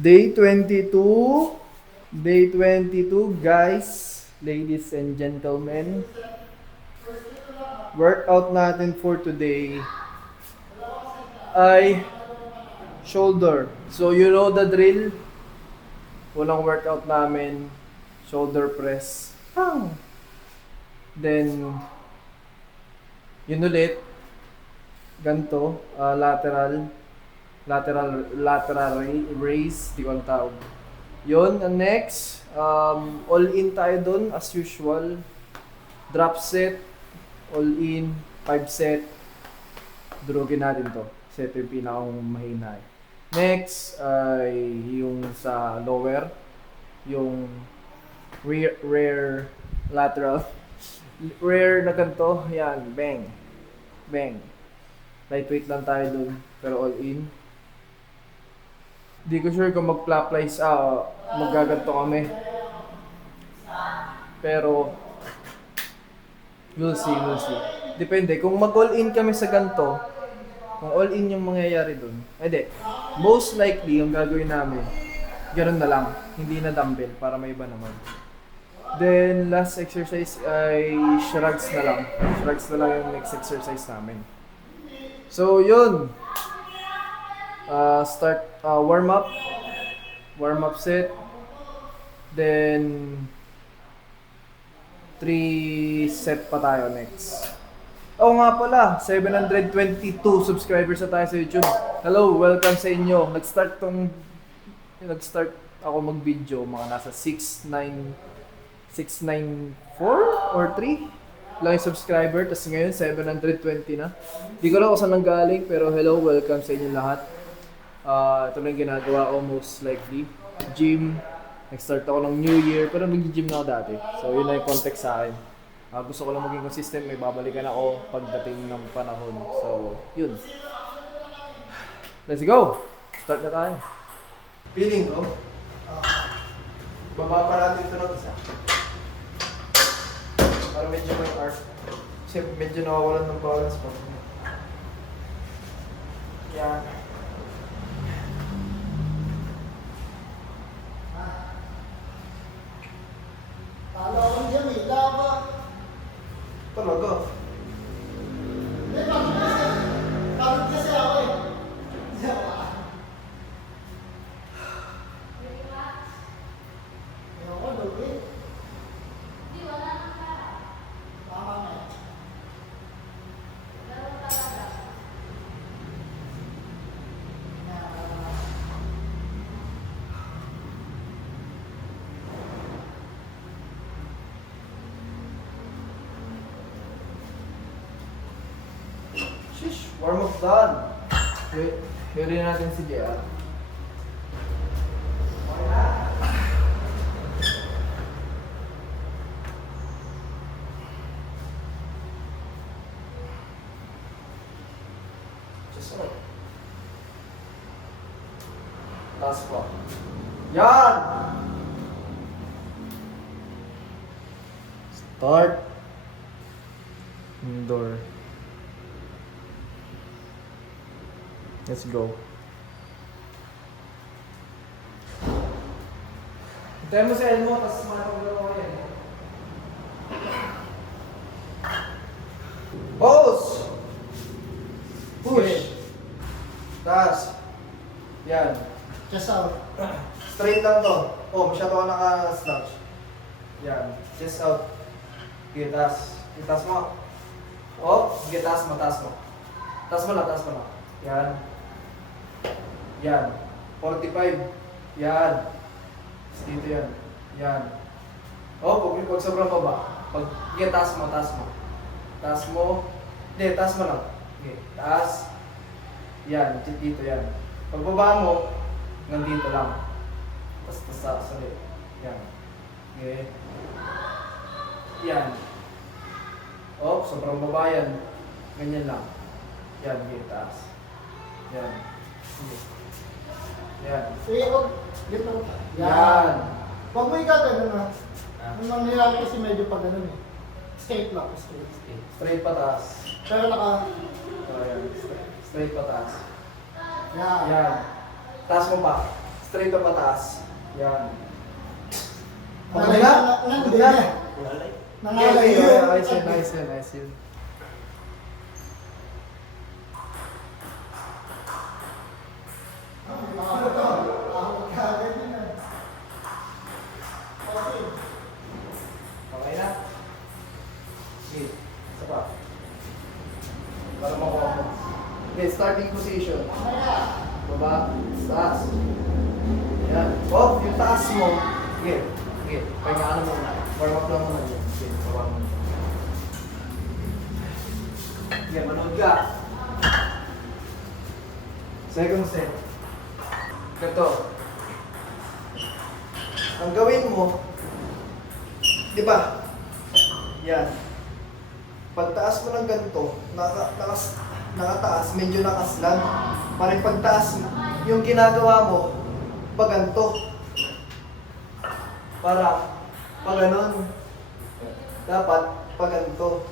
Day 22. Day 22, guys, ladies and gentlemen. Workout natin for today ay shoulder. So you know the drill. Unang workout namin, shoulder press. Then yun ulit, ganto, lateral raise, di ko ang tawag. Yun, ang next, all in tayo dun as usual. Drop set, all in, 5 set. Durugin natin to. Set yung pinakang mahina. Next ay yung sa lower, yung rear lateral. Rear na ganito, yan, bang. Bang. Lightweight lang tayo dun, pero all in. Di ko sure kung mag-flaplies, magaganto kami. Pero, we'll see. Depende, kung mag-all in kami sa ganto, kung all in yung mangyayari dun, most likely yung gagawin namin, ganoon na lang, hindi na dumbbell para may iba naman. Then, last exercise ay shrugs na lang. Shrugs na lang yung next exercise namin. So, yun. Start warm up set, then 3 set pa tayo next. Oo nga pala, 722 subscribers na tayo sa YouTube. Hello, welcome sa inyo. Nag-start ako mag-video mga nasa 694 or 3 lang yung subscriber, tapos ngayon 720 na. Di ko lang kung saan nanggaling, pero hello, welcome sa inyo lahat. Ito na yung ginagawa ko most likely. Gym. Nag-start ako ng New Year, pero nag-gym na ako dati. So yun na yung context sa akin. Gusto ko lang maging consistent, may babalikan ako pagdating ng panahon. So, yun. Let's go! Start na tayo. Feeling ko, baba pa natin ito ng isa. Para medyo may arc. Kasi medyo nakawalan ng balance pa. Yan. Talo ko niya, may lava. Talaga. Bakit kasi ako eh. Ayoko, lugi. Tama na. Shish, warm up done. Hirin natin si JR. Just like. Last one. Yan! Start. Indoor. Let's go. Hintayin mo sa elmo, tapos matanggal ako yan. Pose! Push! Taas. Yan. Just out. Straight lang to. Oh, masyado ka naka-slouch. Yan. Chest out. Sige, taas. Taas mo. Oh, sige, taas mo. Taas mo lang. Yan. Yan. 45. Yan. Dito yan. Yan. Oh, pag sobrang baba. Sige, taas mo. Taas mo. Hindi, taas mo lang. Okay, taas. Yan, dito yan. Pag baba mo, hanggang dito lang. Tapos ulit. Yan. Okay. Yan. Oh, sobrang baba yan. Ganyan lang. Yan, okay, taas. Yan. Okay. Yan. Sige, huwag. Dito. Yan. Huwag mo ikagano na. Ang mangyayari kasi medyo pag ganun eh. Straight lang, straight. Straight pataas. Pero naka... Ayan. Straight pataas. Yan. Yan. Taas mo pa. Straight pa pataas. Yan. Okay Nangalay na? na. Good na? Lalay. Nangalay Okay, yun. nice yun, nice yun, nice yun. Okay na? Okay, isa pa. Para makuha mo. Okay, starting position. Baba, taas. Yan. Oh, yung taas mo. Sige, sige. Pahinga ka na muna. Warm up lang muna yun. Sige, baba mo. Sige, manood ka. Second set. Ganito. Ang gawin mo, di ba? Yan. Pagtaas mo ng ganito, nakataas, medyo nakaslan. Parang pagtaas, yung ginagawa mo, pag ganito. Para, pag ganon. Dapat, pag ganito.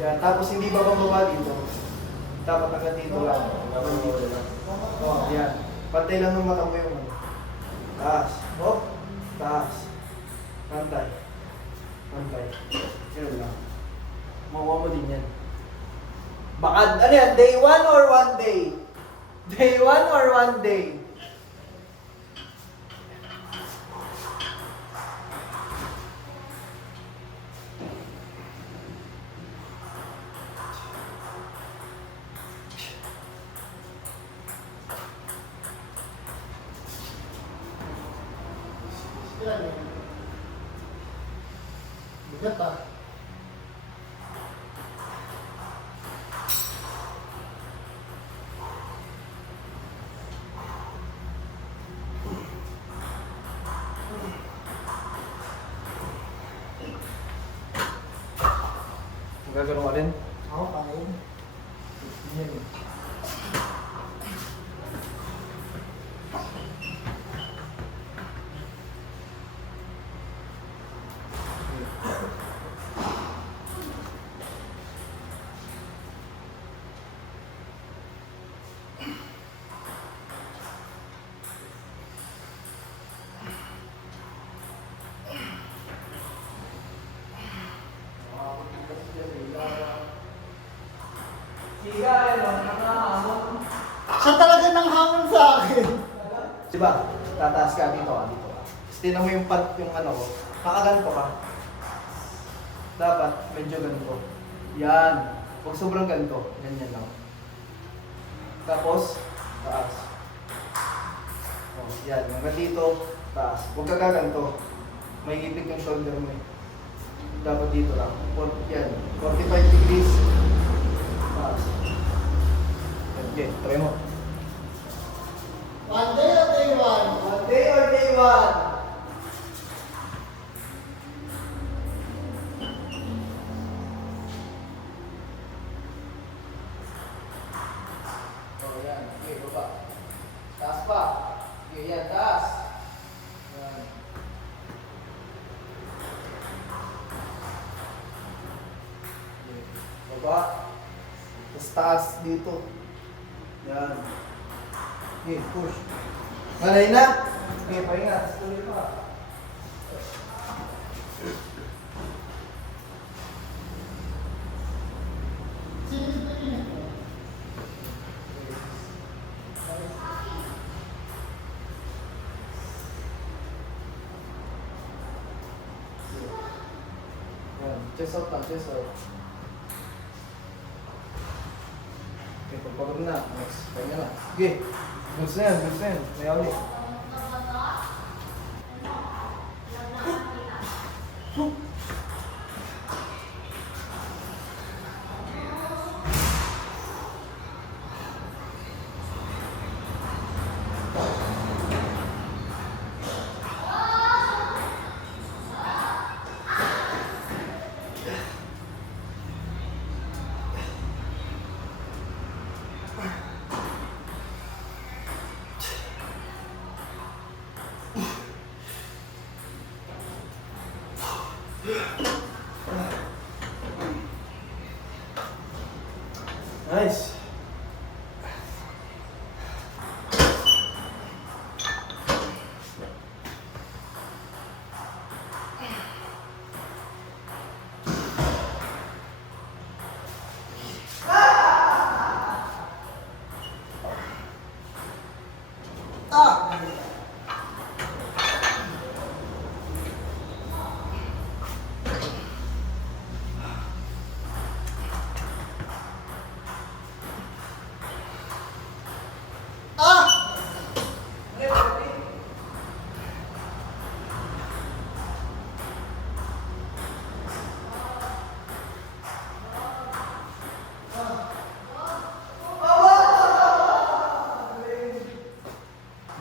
Yan. Tapos hindi bababa dito. Dapat hanggang dito lang. Oh, yan. Pantay lang ng mata mo yung ano. Taas. Oh, taas. Pantay. Pantay. Yan lang. Makuha mo din yan. Baka, ano yan? Day 1 or 1 day? Day 1 or 1 day? Bigat ah. Gagano ka rin? Ako, kaya. Yan. Siya talaga nang hamon sa akin. Diba? Tataas ka dito ka, dito ka. Tapos tinan mo yung yung ano ko. Nakaganto ka. Dapat medyo ganito. Yan. Huwag sobrang ganito. Ganyan lang. Tapos, taas. Oh, yan. Hanggang dito, taas. Huwag ka gaganto. May ipit yung shoulder mo eh. Dapat dito lang. Yan. 45 degrees. Taas. Okay, try mo. One day or day one? One day or day one? Oh, yan. Okay, baba. Taas pa. Okay, yan. Taas. Yan. Okay, baba. Tapos taas dito. Yan. Okay, push. Malay na. Okay, pahinga. Tuloy pa. Yan. Chest out lang, chest out. Okay, pagpagod na. Next, pahinga na. Okay. Goods na yan, goods na yan. Mayaw niya.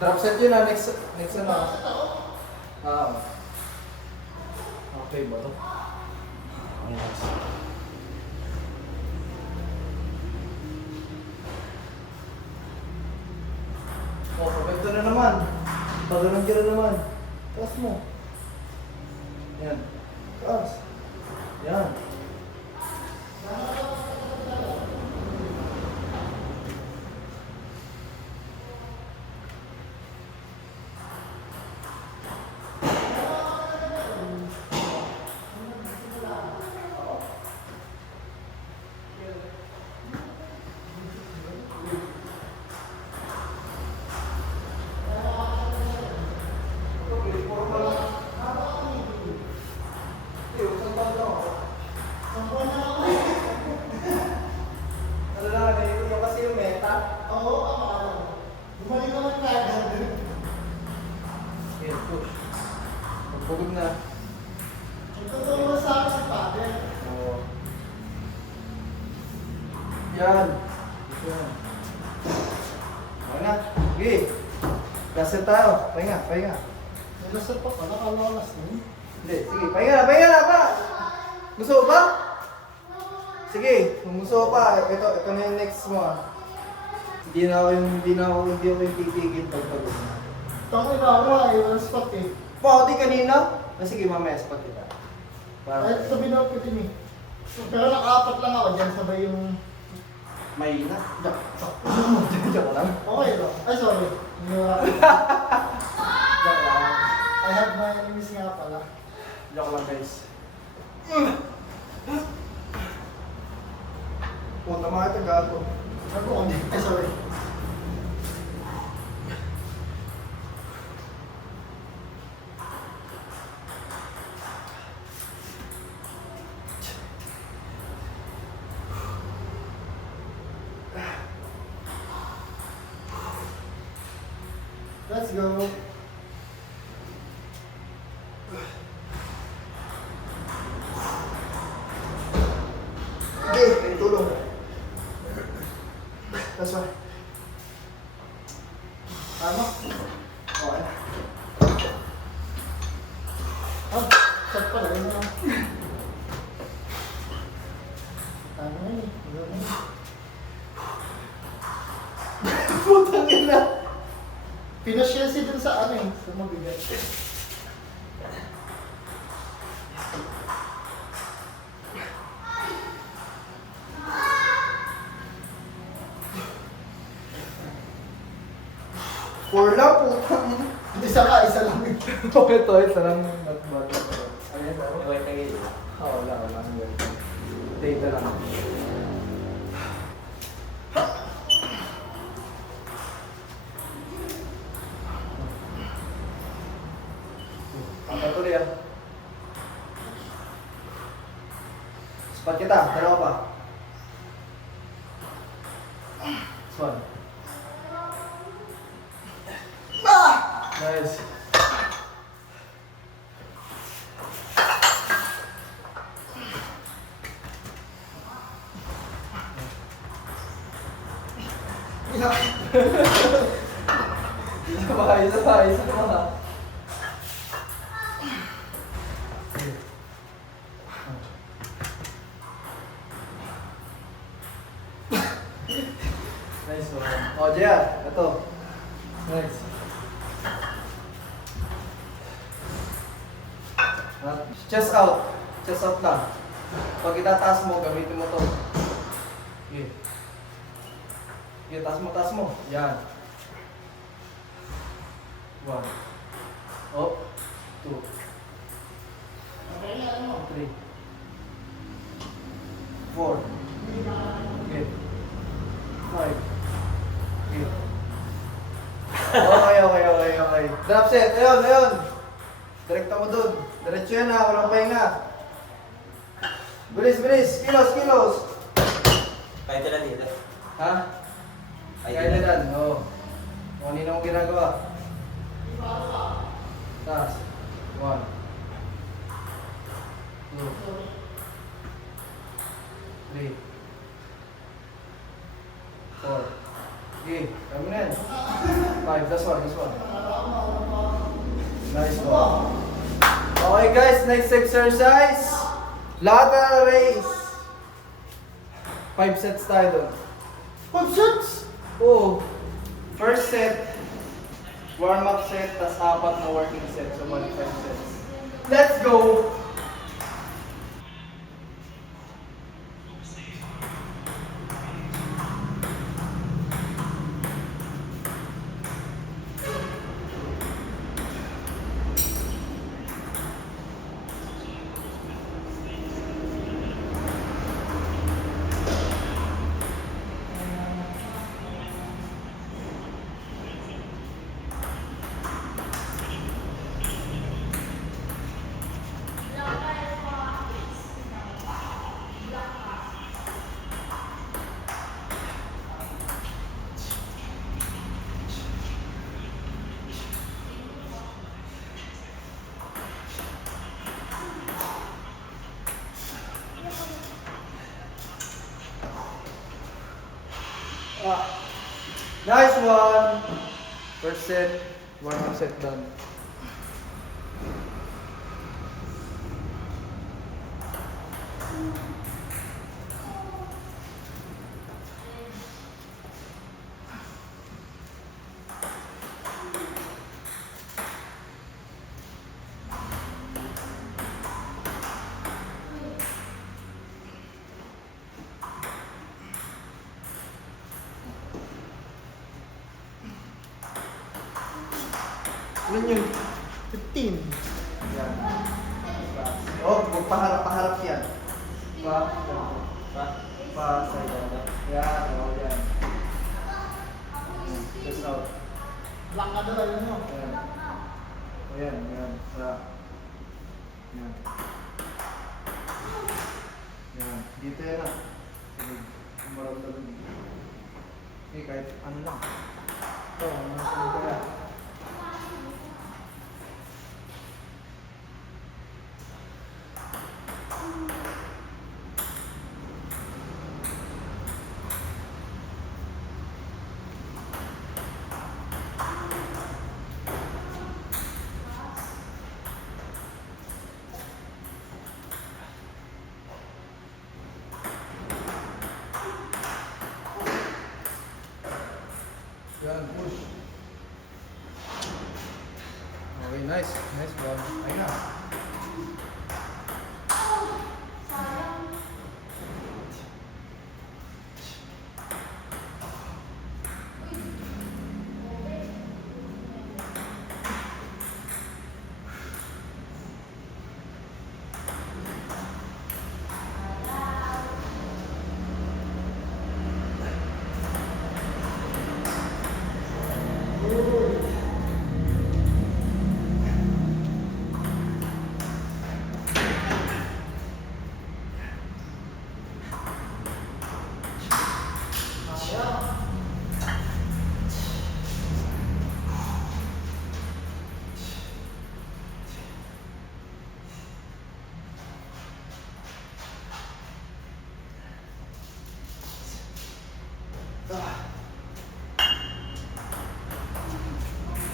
Drop set yun ah, next ano. Okay ba to? Oh, perfecto na naman. Pagalan ka na naman. Taas mo. Yan. Taas. Yan. Ano lang, ganito yung kasi yung meta. Oo, bumalik naman na agad. Okay, push. Pagpugod na. Tutulong sa akin si Father. Oo. Yan. Yan. Okay na. Sige. Kasi tayo. Pahinga, pahinga. Nilasot pa pala, kalalas din. Hindi, sige. Pahinga na pa. Gusto mo ba? Sige, kung gusto mo pa, ito na yung next mo ah. Hindi ako yung titigil pagpagod na. Tangin na ako nga, walang spot eh. Pati kanina? Sige, mamaya spot kita. Kahit sabi na ako din eh. Pero nakaapat lang ako dyan, sabay yung... Mahina. Joke lang. Okay lang. Ay, sorry. Joke lang. I have my enemies nga pala. Joke lang guys. Punta mga ito gato. Ako, ay sorry. Let's go. Okay, tulong. That's right. Tama? Okay. Ah, set pala. Yun na. Tama na yun eh. Yun na. Putang ina. Pinasyel si dun sa ano eh, sa mabigat. Four lang, putang ina. Isa ka, isa lang. Okay, ito lang. Nagbago. Ayan, Okay, tagay. wala. Data lang. Tuloy ah. Spot kita, dalawa pa. Swan. Nice. Isa pa. Nice one. Oh, JR, ito. Nice. Chest out. Chest out lang. Pag itataas mo, gamitin mo to. Okay. Okay, taas mo. Yan. 1. Oh. 2. 3. 4. Okay. 5. Okay. Drop set. Ayun. Direkta mo dun. Diretso yan ha. Walang pahinga. Bilis. Kilos. Kahit ilan dito. Ha? Kaya na dan. Oo. Kung kanina mong ginagawa. Taas. 1. 2. 3. 4. Okay. Kaya mo na yan. 5, that's one. Nice one. Okay guys, next exercise. Lateral raise. 5 sets tayo doon. 5 shots! Oo. First set, warm-up set, tas 4 na working set. So, 5 sets. Let's go! Nice one! First set, warm-up set done. Ano yun? 15. Yan. Oh, magpaharap yan. Yan, oh, yan. Just out. Black ka doon, ayun mo. Yan. Oh, yan. Yan. Yan. Dito yan ah. Maramdaman dito. Eh, kahit ano lang. Ito, masunod ka yan. Yan, push. Okay, nice. Nice ball. Ayun na.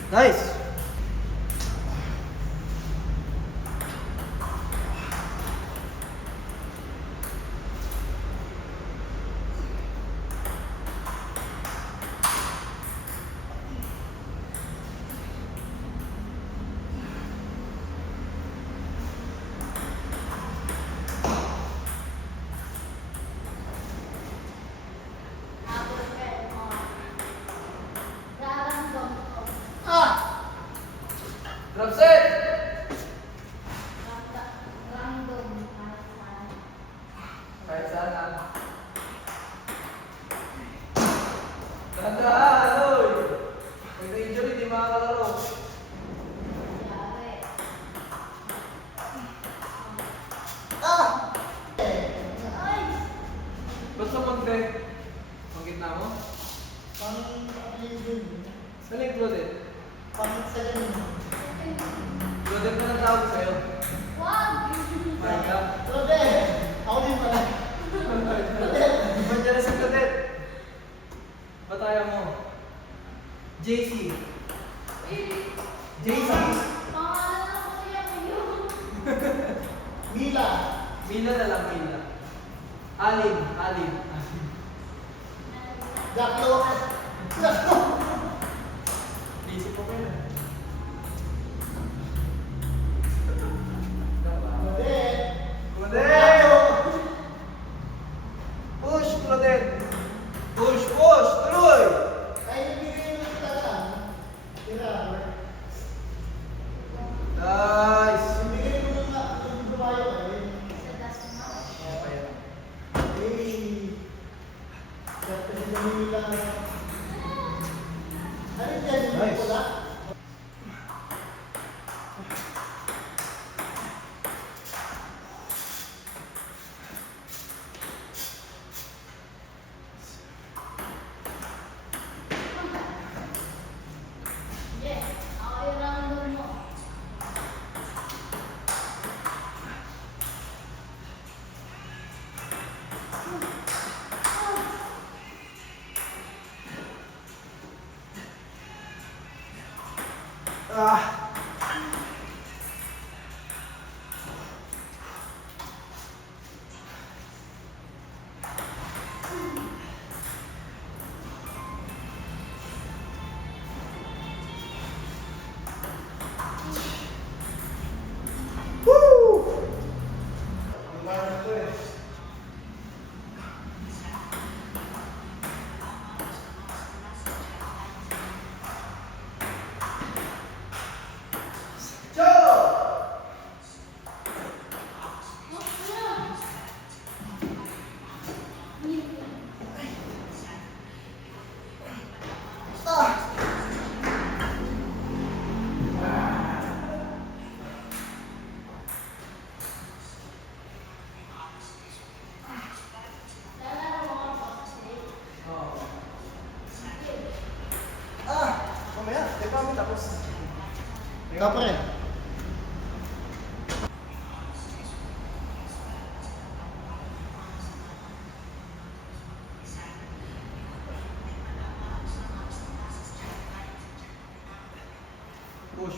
Nice. Drop set. Kahit saan na. Tandaan, oy! Pag na-injury, di makakalaro. Basta konti. Ang gitna mo? Saan yung closet? Closet na lang tawag sa'yo. My God. Ako din pala. Ba't dyan na sa closet? Bataya mo. JC. JC. Mila. Mila na lang, Mila. Alin. Jacklo. Jacklo. Isip ko kayo. Claudette. Claudette! Push, Claudette! Push! Tuloy! Ay, nagbigay mo kita lang. Tira. Nice! Nagbigay mo nga yung gumayo eh. Hey. Swerte si Jamila. Ano dyan? Yung Nice. pula? Ah! Woo! Lumayan ito eh. Joe! Mamaya, di pa kami tapos. Kapre.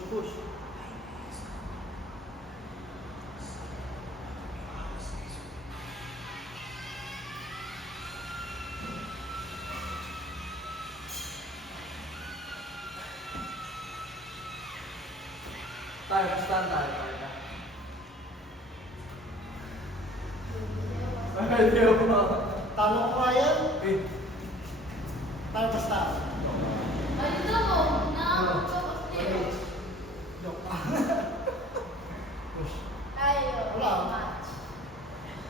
Push. Tayo na. Ayaw mo. Talo ko yan. Eh, Talo basta. Joke. push.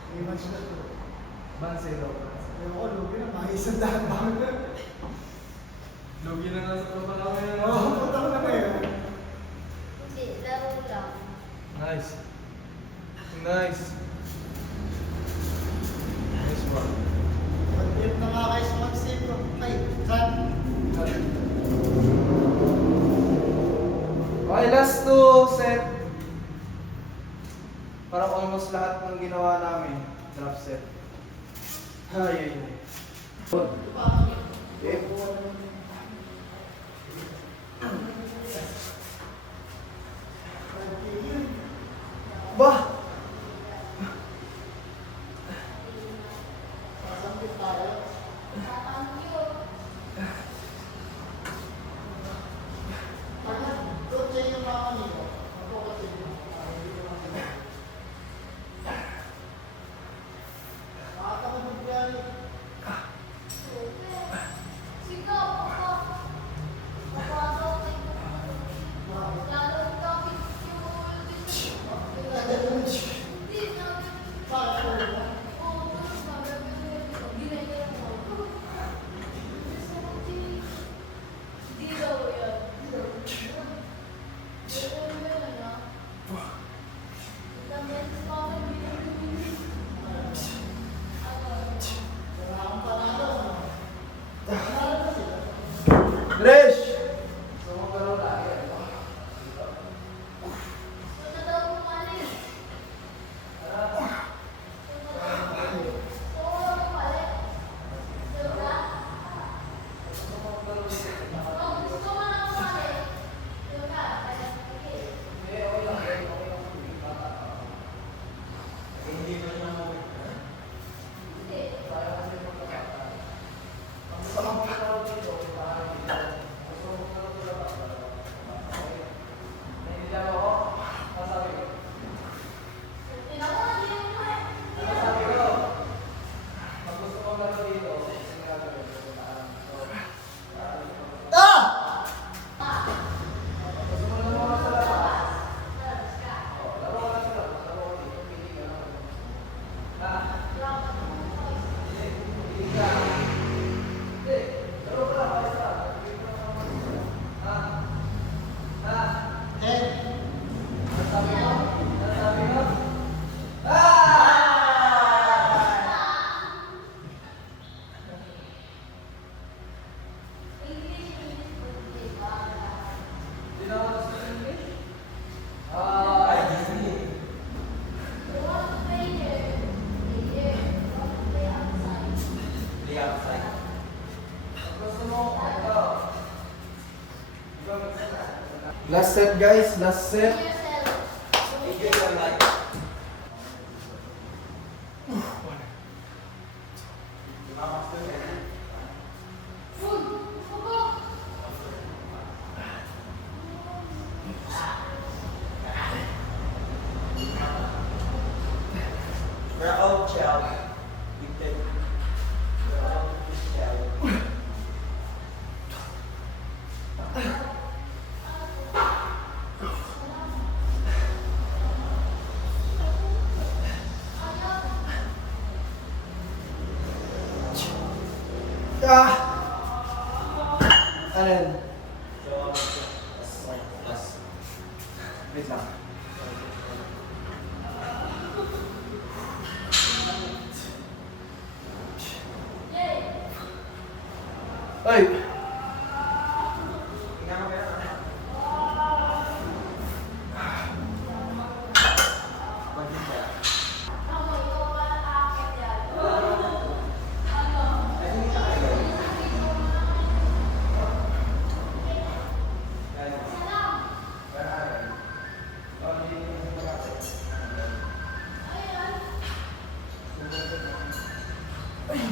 May match na to. Banse daw. Pero ako, lugi na. Maisandaan ba? Logi na nga sa tropa namin. Oo, punta ko na kayo. Nice. Nice one. Pag-tip na nga kayo sa mag-save ko. Ay, cut. Okay, last two set. Parang almost lahat ng ginawa namin. Drop set. Ay. Okay. Bah! Sasambit tayo. Pag nag-coach yung mga kanino, mag-coach yun. Makakapagod yan. Resh! Last set guys, last set. Thank you so much. We're out, child. We're out, child. Ah! Ano yun? Plus. Wait lang. Ay! Tingnan mo yan. Pagod siya. Ay, hindi ka kaya.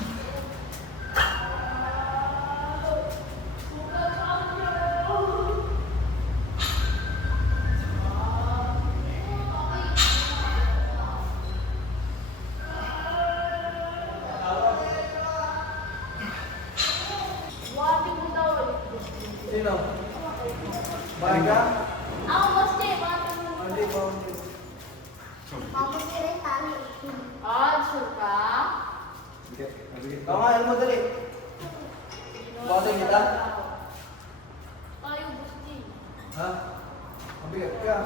Sino? Baga? Hindi ba? Ikaw nga, ano mo dali? Buhatin kita? Ha? Mabigat ka.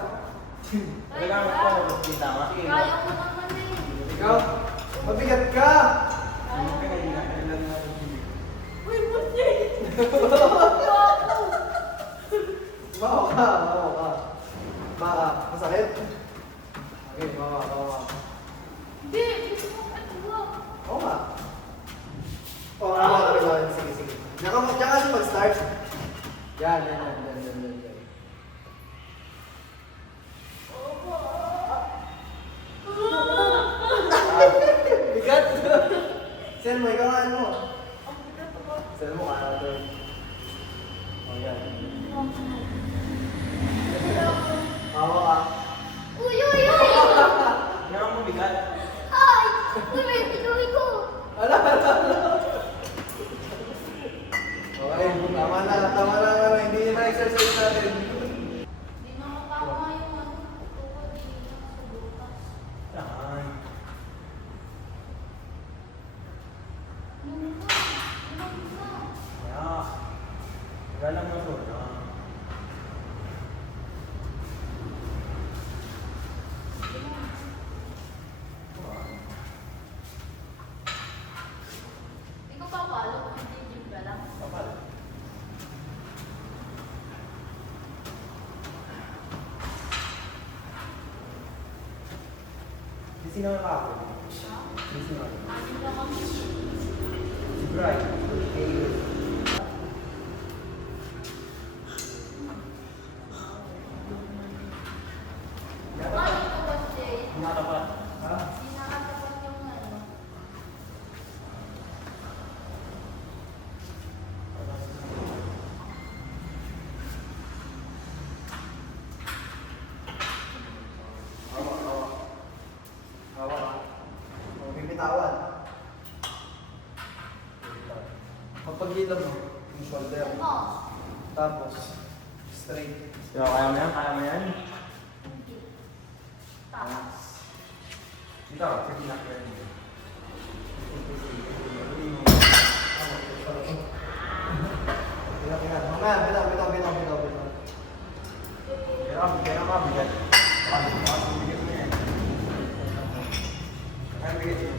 Kailangan ko na gusto tama. Ikaw? Mabigat ka! Bawa ka, bawa ka. Baka, masakit? Okay, bawa, bawa. Oo nga. Oo nga, bawa. Sige, sige. Diyan ka kasi mag-start. Yan, yan, yan, yan, yan, yan, yan. Bigat! Sel mo, ikaw nga ano mo. Sel mo, kaya ito. Oh, yan. Bawa ka. Tingnan mo bigat. Ala, ala, ala. Okay, tama na, hindi yun na exercise natin. Saan? Kaya. Wala lang masura. Kapal. Di sino ka ako? Di sino? Si Brian. Ayun. Kumata pa. Ha? Hawa, hawa. Hawa ka. O, bibitawan. Pagpagilan mo, yung shoulder. Tapos, straight. Yo, kaya mo yan? Kaya mo yan? Dito, sa pinakyan. Mamaya, bitaw. Pero ka, bigat. Baka bigat mo yan. Kaya bigat yun.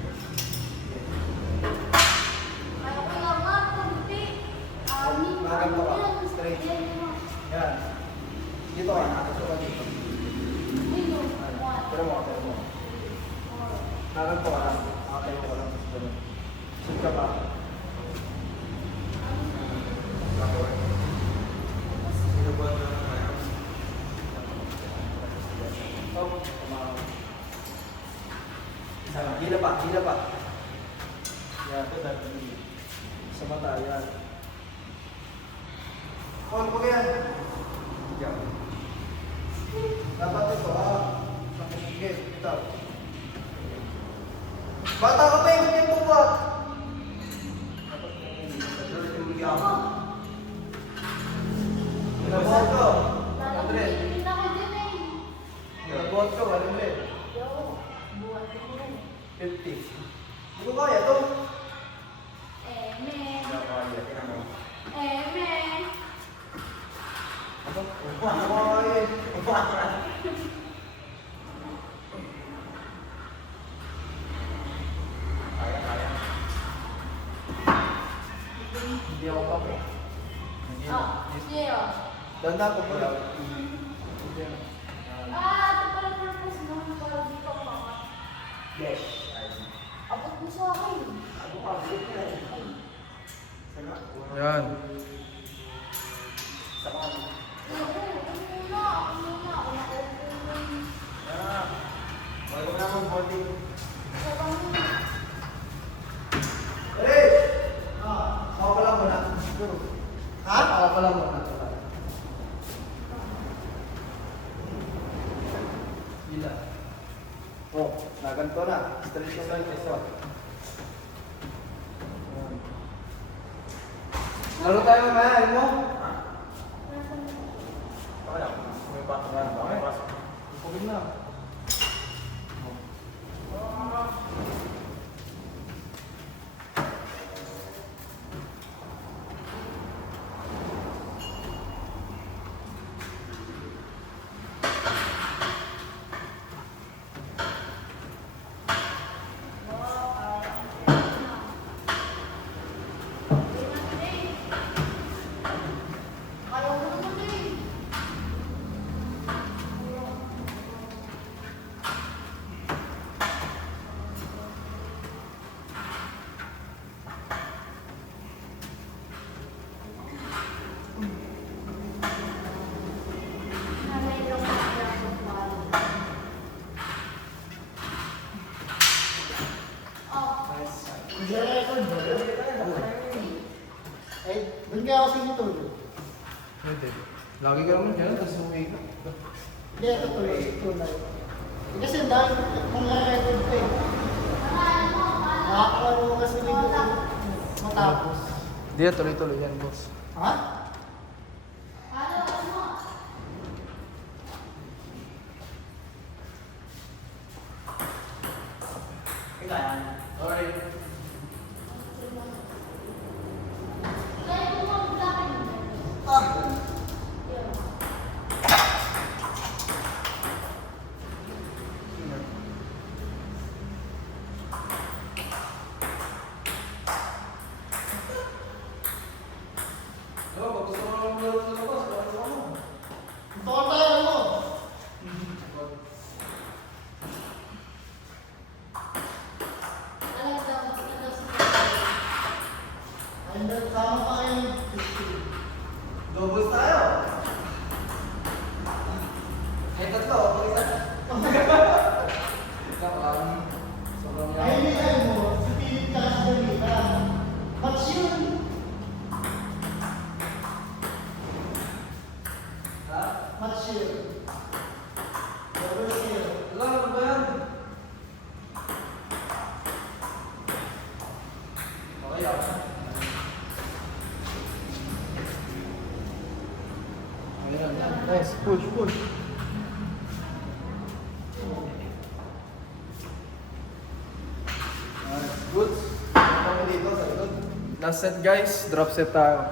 Maganto ka. Straight. Yan. Dito ka, nakasok ka dito. Pero mo. Naganto ka lang. Nakatayo ka lang. Sit ka ba? Sinubuan mo naman. Gila pa, gila pa. Yan. Sa mata, yan. Hold mo yan. Yan. Dapat ito, Sige, ito. Bata ka pa, ikot yung bubat. Nabuhat ko. Andre. Nabuhat ko, alam mo 50. Hindi ko kaya ito. Hindi ko kaya. Hindi ako pa po. Danda ko po lang. Yes. Yan. Ako pa lang muna. Ha? Ako pa lang muna. Gila. Oh, naganto na. Straight na lang ito. Laro tayo mamaya, alam mo? Pugin na. Nag-record ba? Eh, doon nga ako sinitulog. Hindi. Lagi ka naman dyan, tapos uwi ka. Hindi, ito tuloy. Tunay. Kasi dahil kung na-record ko eh. Nakakalaro kasi nito matapos. Hindi, tuloy-tuloy yan, boss. Ha? Alright. Ito ka tayo mo. Ayun, sama pa kayo. Doubles tayo. Ay, tatlo. Pag-isa. Sobrang Ayun yung ayun mo, si Philip ka sa Dalita. Match yun. Ha? Match yun. Double kill. Wala, ano ba yan? Okay, ako na. Ayan. Nice. Push, push. Good. Kami dito sa likod. Last set guys, drop set tayo.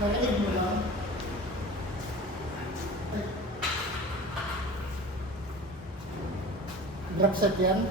Nakaib mo lang. Drop set yan.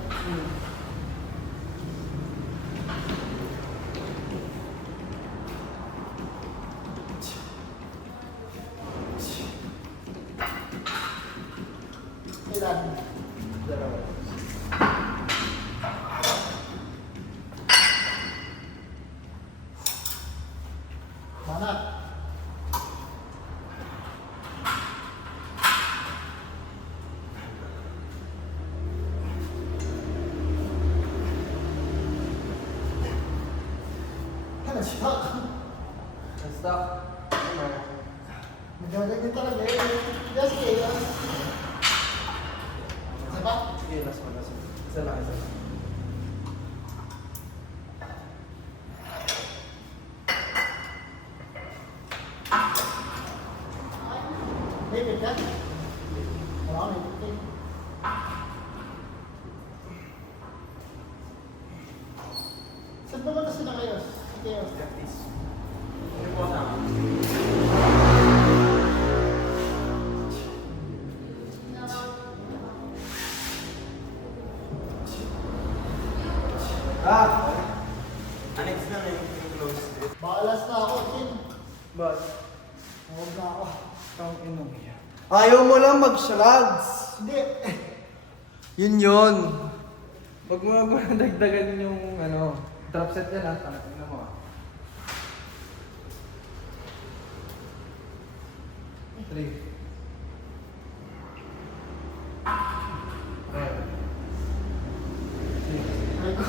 Na-stuck. Na-stuck. Ano? Nagaganyan talaga eh. Just chaos. Isa ba? Sige, last one. Isa lang. David ka? Wala ko naipit eh. Saan ba kasi na kayo? Si Chaos. Yeah, please. Ano po sa Ah! Annex na yung close. Bakalas na ako, Chin. But, Huwag na ako. tang ino yan. Ayaw mo lang mag-shrugs. Hindi. Yun. Huwag mo lang dagdagan yung drop set yan ha. Tingnan mo ah. 3. Ay ko.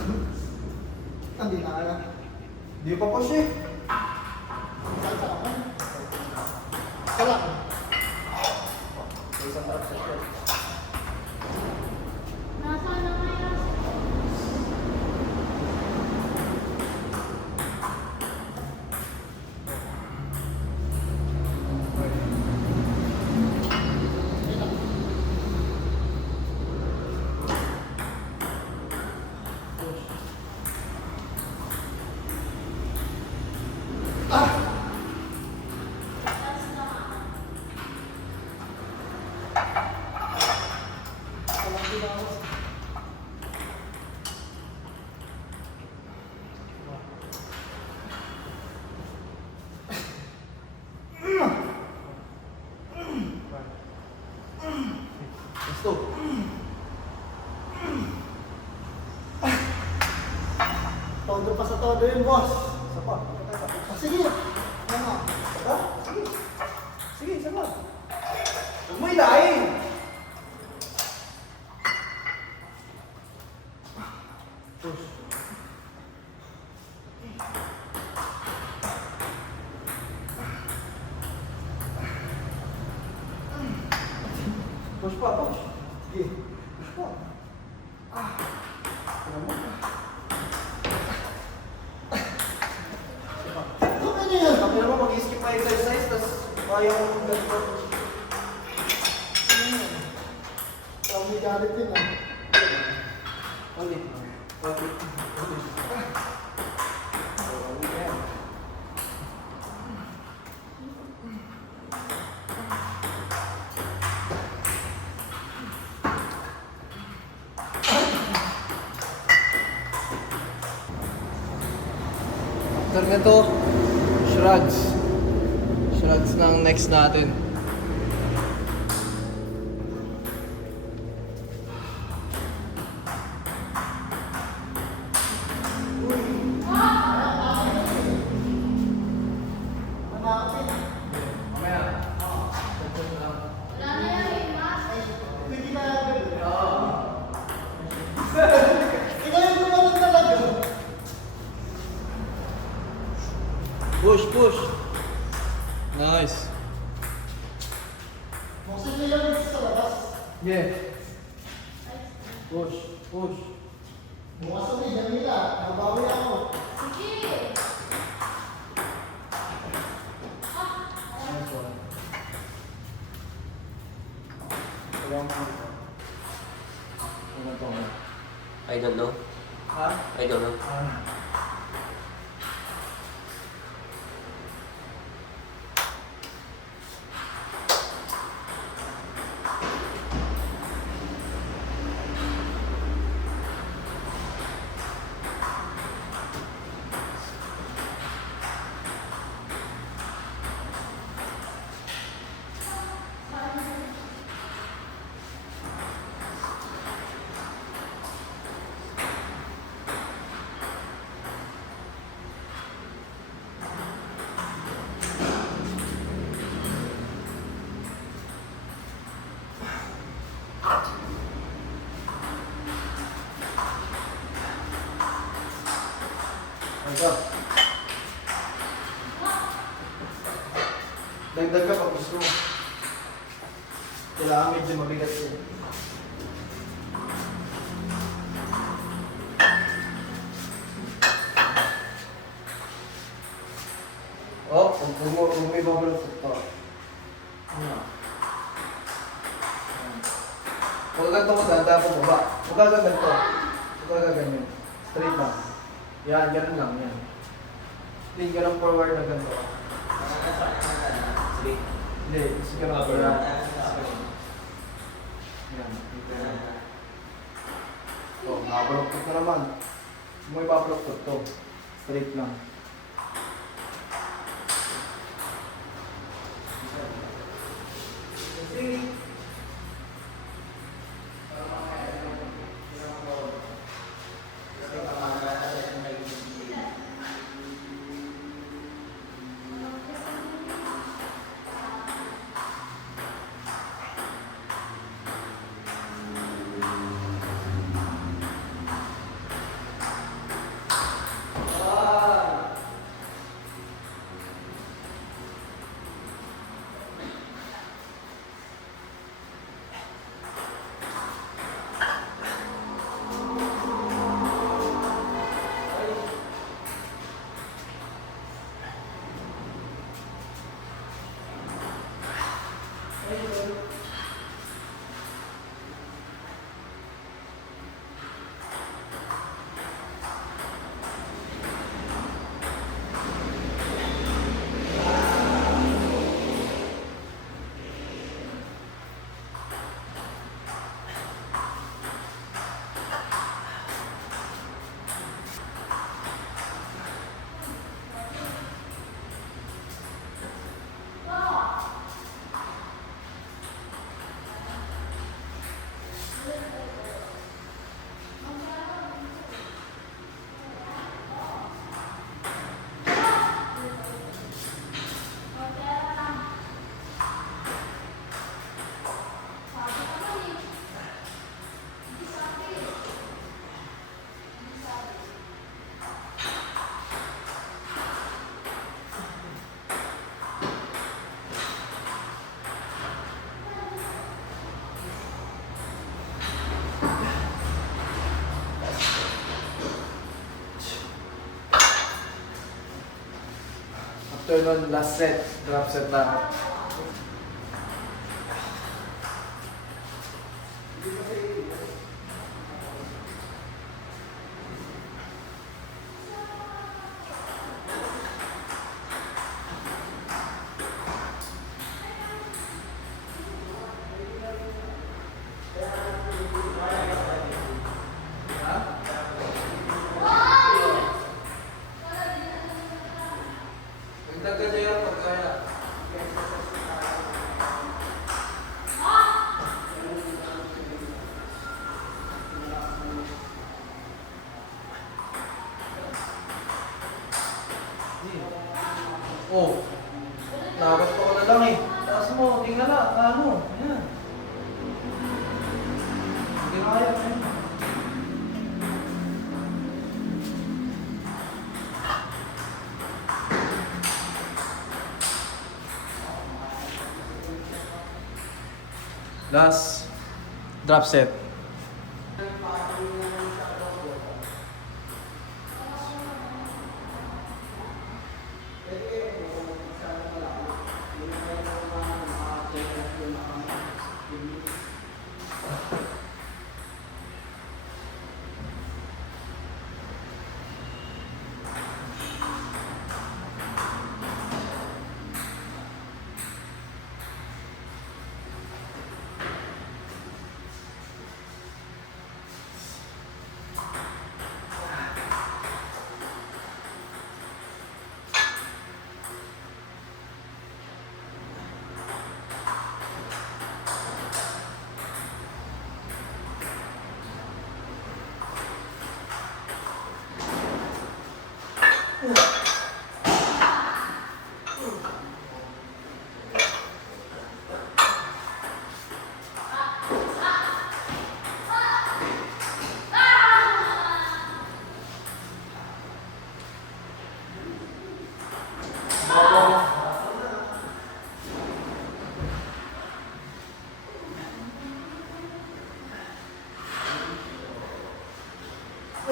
Hindi na kaya. Di pa push eh. Salta ako. Wala ko. Isang drop set yan. Nasaan na kaya? Walang ginawa. Let's go. Todo pa sa todo yun, boss. Isa pa. Ah, sige. Ano? Ha? Sige. Sige, isa pa. Huwag mo ilahin. Push. Push pa, push. Sige. Push pa. Tingnan mo. Okay na yan. Sabi naman mag-skip pa exercise, tapos kaya mo ganito. Huwag may galit din ah. Ulit. Ulit. After nito, shrugs. Shrugs ng next natin. Mamaya. Wala na yan, mas. Hindi na agad. Ikaw yung gumanon talaga. Push, push. Nice. Buksan niyo yan dito sa labas. Yeah. Push, push. Bukas kami, dyan nila. Nabawi ako. Sige. Nice one. Kailangan mo ito. Ano to? I don't know. Ha? I don't know. Ito. Magdagdag ka pag gusto mo. Kailangan medyo mabigat yun. Oh, kung may babalot ito. Ano? Huwag ganito ko ganda po baba. Huwag ka ganito. Huwag ka ganyan. Straight lang. Yan, ganun lang. Yan. Hindi ganun forward na ganito. Hindi, kasi ganun po yan. Yan. Oh, nakabaloktot na naman. Kung may babaloktot to. Straight lang. After nun, last set. Drop set na. Oh, nagas pa ko na lang eh. Taas mo, tingnan na, ano, yan. Hindi na kaya, yan. Last drop set.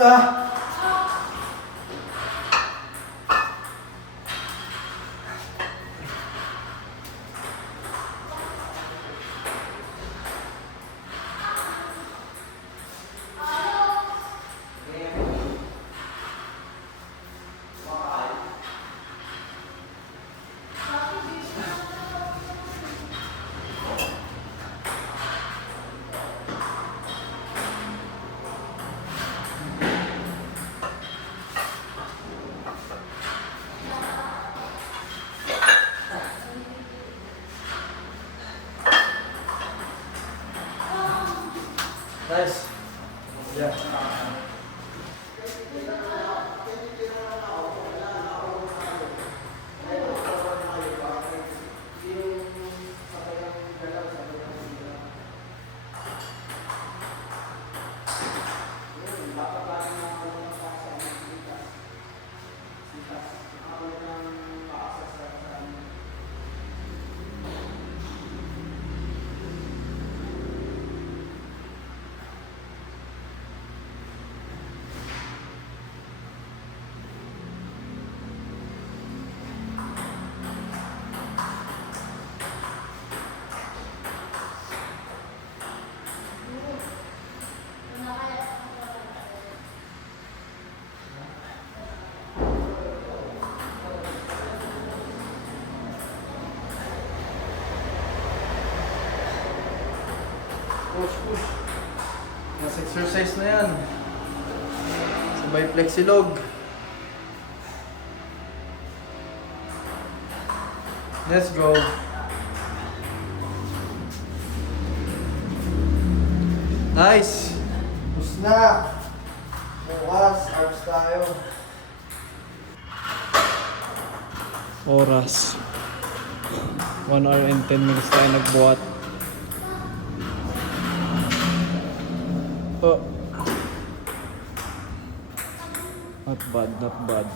Ah! Nice. Yeah. Push, push. Mas exercise na yan. Sabay flexilog. Let's go. Nice. Push na. Bukas, arms tayo. Oras 1 hour and 10 minutes tayo nagbuhat. Oh. Not bad, not bad.